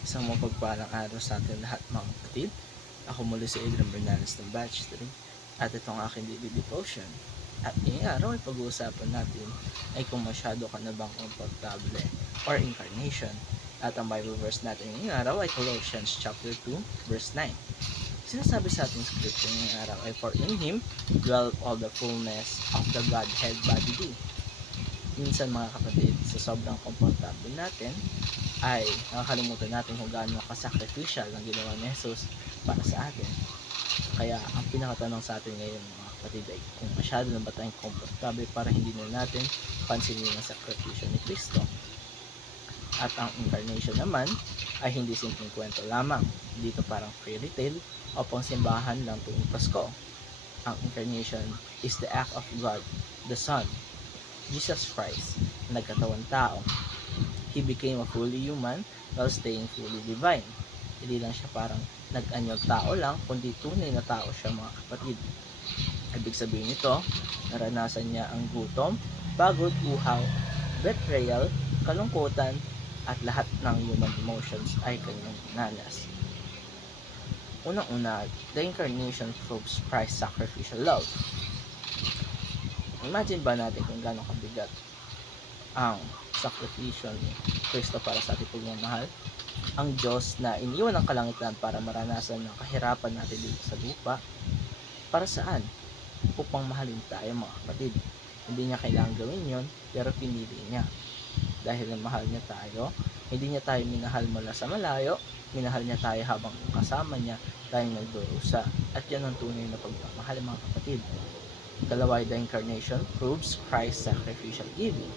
Isang mapagpalang araw sa atin lahat mga kapatid. Ako muli si Adrian Bernales ng Batch 3 at itong aking daily devotion. At ngayong araw ay pag-uusapan natin ay kung masyado ka na bang komportable or incarnation. At ang Bible verse natin ngayong araw ay Colossians chapter 2 verse 9. Sinasabi sa ating scripture ngayong araw ay for in Him dwell all the fullness of the Godhead bodily. Minsan mga kapatid, sa sobrang komportable natin, ay nakakalimutan natin kung gaano ka-sacrificial ang ginawa ni Jesus para sa atin. Kaya ang pinakatanong sa atin ngayon mga kapatid ay kung masyado na ba tayong komportable para hindi na natin pansinin ang sakripisyo ni Kristo. At ang incarnation naman ay hindi simpleng kwento lamang. Dito parang fairy tale o pangsimbahan lang tuwing Pasko. Ang incarnation is the act of God, the Son, Jesus Christ, nagkatawang tao. He became a fully human while staying fully divine. Hindi lang siya parang nag-anyong tao lang, kundi tunay na tao siya mga kapatid. Ibig sabihin nito, naranasan niya ang gutom, pagod, uhaw, betrayal, kalungkutan, at lahat ng human emotions ay kanyang nanas. Unang-una, the incarnation proves Christ's sacrificial love. Imagine ba natin kung gaano kabigat ang sakripisyo ni Kristo para sa ating pagmamahal? Ang Diyos na iniwan ng kalangitan para maranasan ang kahirapan natin dito sa lupa. Para saan? Upang mahalin tayo mga kapatid. Hindi niya kailangan gawin yon, pero pinili niya. Dahil na mahal niya tayo, hindi niya tayo minahal mula sa malayo, minahal niya tayo habang kasama niya tayo nagdurusa. At yan ang tunay na pagmamahal mga kapatid. Dalawa, the incarnation proves Christ's sacrificial giving.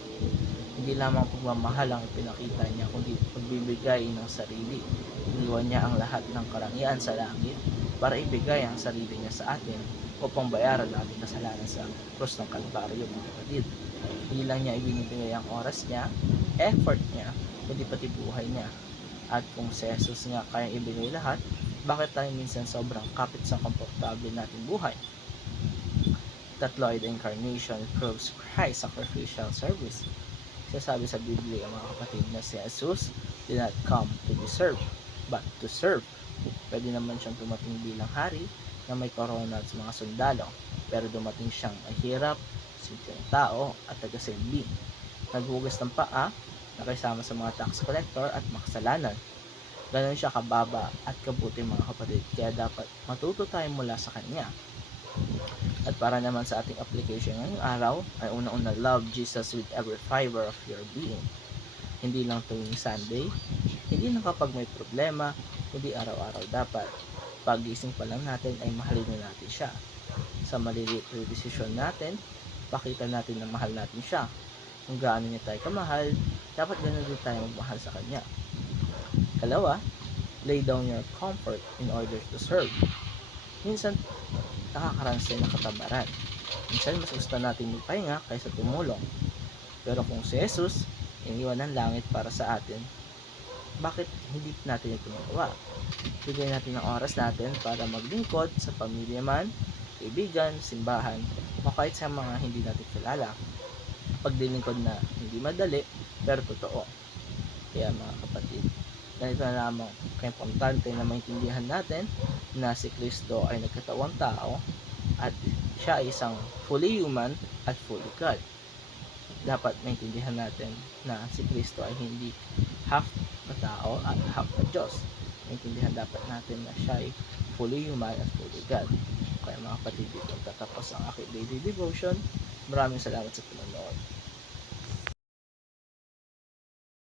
Hindi lamang pagmamahal ang ipinakita niya, kundi pagbibigay ng sarili. Iniwan niya ang lahat ng karangyaan sa langit para ibigay ang sarili niya sa atin upang bayaran natin kasalanan sa krus ng Kalbaryo mga kapatid. Hindi lang niya ibinibigay ang oras niya, effort niya, kundi pati buhay niya. At kung si Jesus nga kaya ibigay lahat, bakit tayo minsan sobrang kapit sa komportable natin buhay? Tatlo ay the incarnation proves Christ's sacrificial service. Sasabi sa Biblia mga kapatid na si Jesus did not come to be served, but to serve. Pwede naman siyang dumating bilang hari na may korona at mga sundalo, pero dumating siyang mahirap, simpleng tao at taga-silbi. Naghugas ng paa, nakisama sa mga tax collector at makasalanan. Ganon siya kababa at kabuti mga kapatid, kaya dapat matuto tayo mula sa kanya. At para naman sa ating application ngayong araw, ay una-una love Jesus with every fiber of your being. Hindi lang tuwing Sunday, hindi lang kapag may problema, kundi araw-araw dapat. Pagising pa lang natin ay mahalin na natin siya. Sa maliliit na desisyon natin, pakita natin na mahal natin siya. Kung gaano niya tayo kamahal, dapat ganoon din tayo magmahal sa kanya. Kalawa, lay down your comfort in order to serve. Minsan, nakakaransay ng katabaran. Minsan, mas gusto natin magpahinga kaysa tumulong. Pero kung si Jesus, iniwan ng langit para sa atin, bakit hindi natin ito magawa? Bigay natin ang oras natin para maglingkod sa pamilya man, kaibigan, simbahan, o kahit sa mga hindi natin kilala. Paglilingkod na hindi madali, pero totoo. Kaya mga kapatid, ganito na lamang kaimportante na maintindihan natin na si Kristo ay nagkatawang tao at siya ay isang fully human at fully God. Dapat maintindihan natin na si Kristo ay hindi half na tao at half na Diyos. Maintindihan dapat natin na siya ay fully human at fully God. Kaya mga kapatid, dito tatapos ang aking daily devotion. Maraming salamat sa panonood.